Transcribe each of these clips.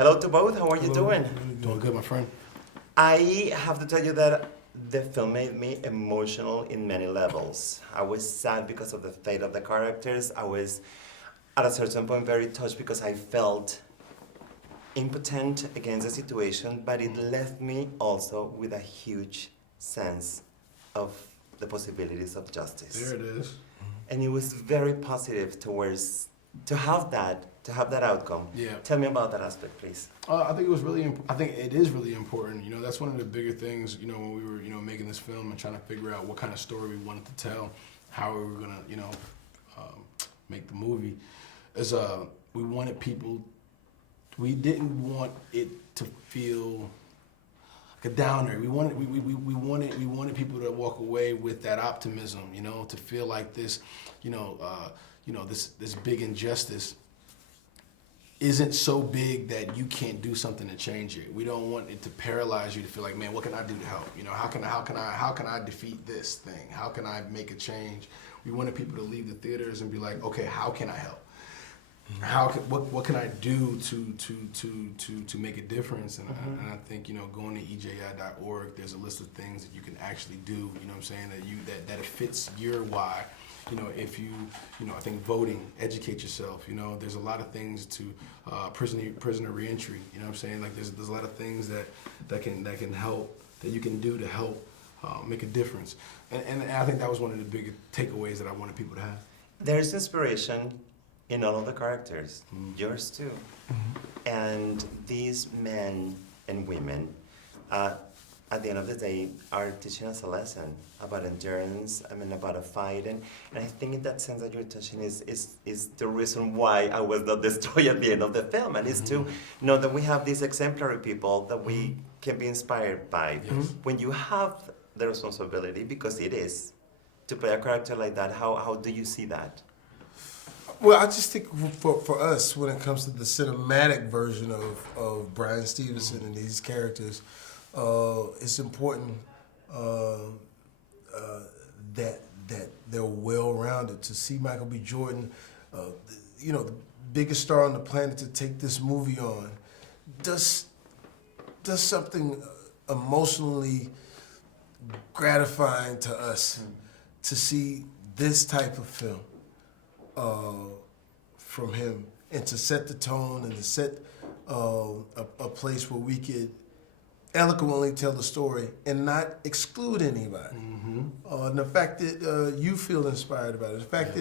Hello to both. How are you Hello. doing? Doing good, my friend. I have to tell you that the film made me emotional in many levels. I was sad because of the fate of the characters. I was, at a certain point, very touched because I felt impotent against the situation, but it left me also with a huge sense of the possibilities of justice. There it is. And it was very positive towards to have that outcome. Yeah. Tell me about that aspect, please. I think it was really. I think it is really important. You know, that's one of the bigger things. You know, when we were, making this film and trying to figure out what kind of story we wanted to tell, how we were gonna, make the movie, is we wanted people. We didn't want it to feel like a downer. We wanted people to walk away with that optimism. You know, to feel like this, this big injustice isn't so big that you can't do something to change it. We don't want it to paralyze you to feel like, man, what can I do to help? You know, how can I defeat this thing? How can I make a change? We wanted people to leave the theaters and be like, okay, how can I help? What can I do to make a difference? And I think going to eji.org, there's a list of things that you can actually do. You know what I'm saying, that it fits your why. If you I think voting, educate yourself. There's a lot of things to prisoner reentry. You know what I'm saying, like there's a lot of things that can help, that you can do to help make a difference. And I think that was one of the big takeaways that I wanted people to have. There's inspiration in all of the characters, yours too. And these men and women, at the end of the day, are teaching us a lesson about endurance, about a fight. And I think in that sense that you're touching is the reason why I was not destroyed at the end of the film. And it's to know that we have these exemplary people that we can be inspired by. When you have the responsibility, because it is, to play a character like that, how do you see that? Well, I just think for us, when it comes to the cinematic version of Bryan Stevenson and these characters, it's important that they're well-rounded. To see Michael B. Jordan, the biggest star on the planet, to take this movie on, does something emotionally gratifying to us to see this type of film. From him, and to set the tone and to set a place where we could eloquently tell the story and not exclude anybody. And the fact that you feel inspired about it, the fact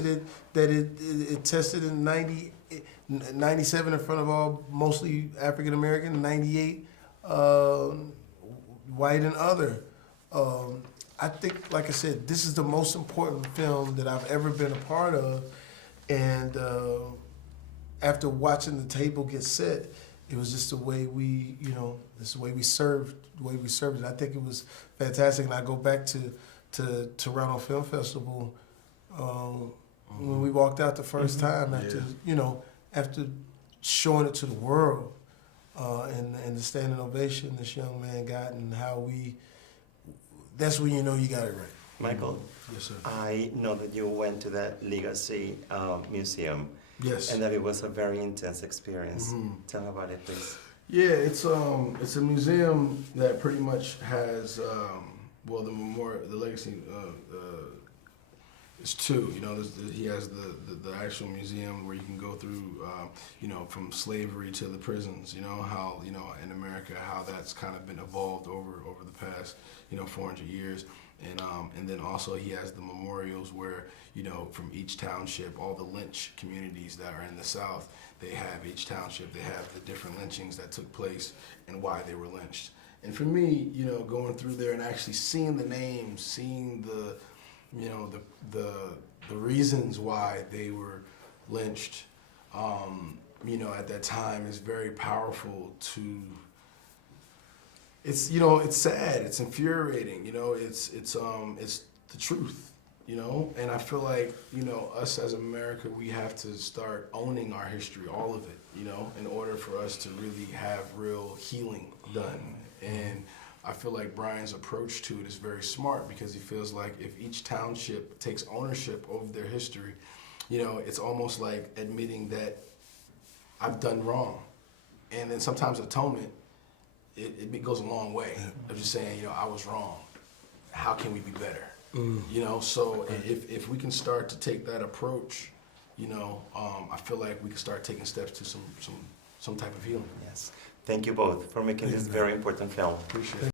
that it tested in 97 in front of all mostly African American, 98 white and other. I think, like I said, this is the most important film that I've ever been a part of. And after watching the table get set, it was just the way we, this the way we served it. I think it was fantastic. And I go back to Toronto Film Festival when we walked out the first time after showing it to the world, and the standing ovation this young man got, and how that's when you know you got it right. Michael? Yes, sir. I know that you went to the Legacy Museum. Yes. And that it was a very intense experience. Tell me about it, please. Yeah, it's a museum that pretty much has the legacy is two. He has the actual museum where you can go through from slavery to the prisons. How in America, how that's kind of been evolved over the past 400 years. And then also he has the memorials where, from each township, all the lynch communities that are in the South, they have each township, they have the different lynchings that took place and why they were lynched. And for me, going through there and actually seeing the names, seeing the reasons why they were lynched, at that time is very powerful to. It's it's sad, it's infuriating, it's the truth, and I feel like us as America, we have to start owning our history, all of it, in order for us to really have real healing done. And I feel like Bryan's approach to it is very smart, because he feels like if each township takes ownership over their history, it's almost like admitting that I've done wrong. And then sometimes atonement, it goes a long way of just saying, you know, I was wrong. How can we be better? You know, so if we can start to take that approach, you know, I feel like we can start taking steps to some type of healing. Yes. Thank you both for making this very important film. Appreciate it.